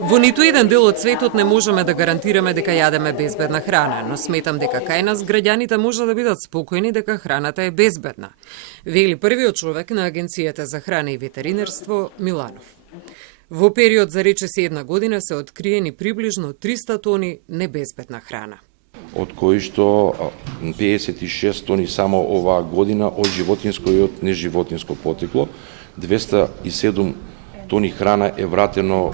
Во ниту еден дел од светот не можеме да гарантираме дека јадеме безбедна храна, но сметам дека кај нас граѓаните може да бидат спокојни дека храната е безбедна, вели првиот човек на Агенцијата за храна и ветеринарство Миланов. Во период за речиси една година се откриени приближно 300 тони небезбедна храна. Од кои што 56 тони само оваа година од животинско и од неживотинско потекло, 207 тони храна е вратено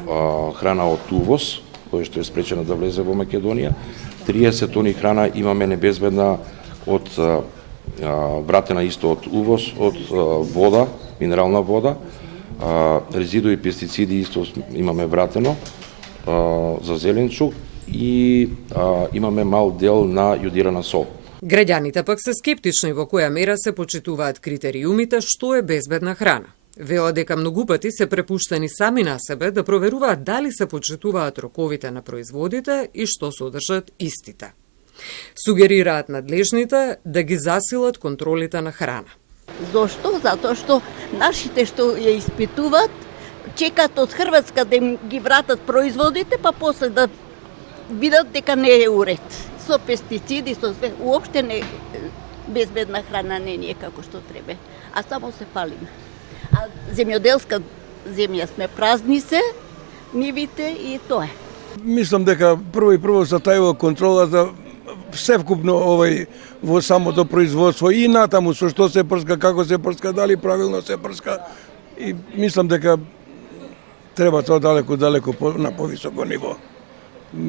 храна од увоз, која што е спречена да влезе во Македонија. 30 тони храна имаме небезбедна од вратена исто од увоз, од вода, минерална вода. Резидуи пестициди исто имаме вратено за зеленчук и имаме мал дел на јодирана сол. Граѓаните пак се скептични во која мера се почитуваат критериумите што е безбедна храна. Велат дека многу пати се препуштени сами на себе да проверуваат дали се почитуваат роковите на производите и што содржат истите. Сугерираат надлежните да ги засилат контролите на храна. Зошто? Затоа што нашите што ја испитуваат, чекаат од Хрватска да им ги вратат производите, па после да видат дека не е уред. Со пестициди, со све, уопште не безбедна храна не е како што треба, а само се палиме. А земјоделска земја сме, празни се, нивите и тоа е. Мислам дека прво за тајава контрола за севкупно во самото производство и натаму со што се прска, како се прска, дали правилно се прска. И мислам дека треба тоа далеку на повисоко ниво.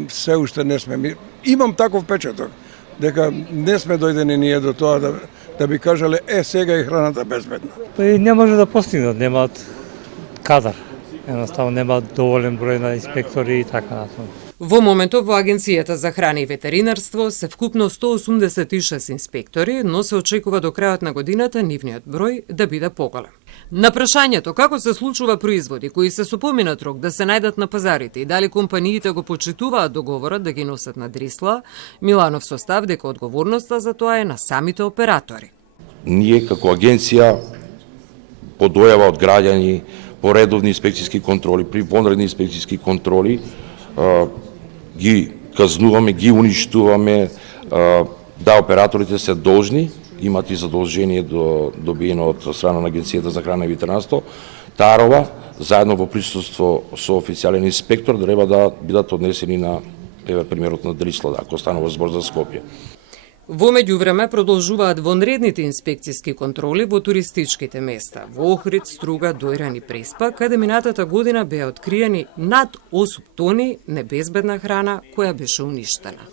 Се уште не сме. Имам таков печаток дека не сме дојдени ние до тоа да би кажале сега е храната безбедна. Не може да постигнат, немаат кадар. Едноставно немаат доволен број на инспектори и така натаму. Во моментов во Агенцијата за храна и ветеринарство се вкупно 186 инспектори, но се очекува до крајот на годината нивниот број да биде поголем. На прашањето како се случува производи кои се со поминат рок да се најдат на пазарите и дали компаниите го почитуваат договорот да ги носат на дрисла, Миланов состав дека одговорноста за тоа е на самите оператори. Ние како агенција по дојава од граѓани, по редовни инспекцијски контроли, при вонредни инспекцијски контроли, ги казнуваме, ги уништуваме, да операторите се должни, имат и задолжение добиено од страна на Агенцијата за храна и ветеринарство, тарова, заедно во присуство со официјален инспектор, треба да бидат однесени на примерот на Дрисла, ако станува збор за Скопје. Во меѓувреме продолжуваат вонредните инспекцијски контроли во туристичките места, во Охрид, Струга, Дојран и Преспа, каде минатата година беа откриени над 8 тони небезбедна храна која беше уништена.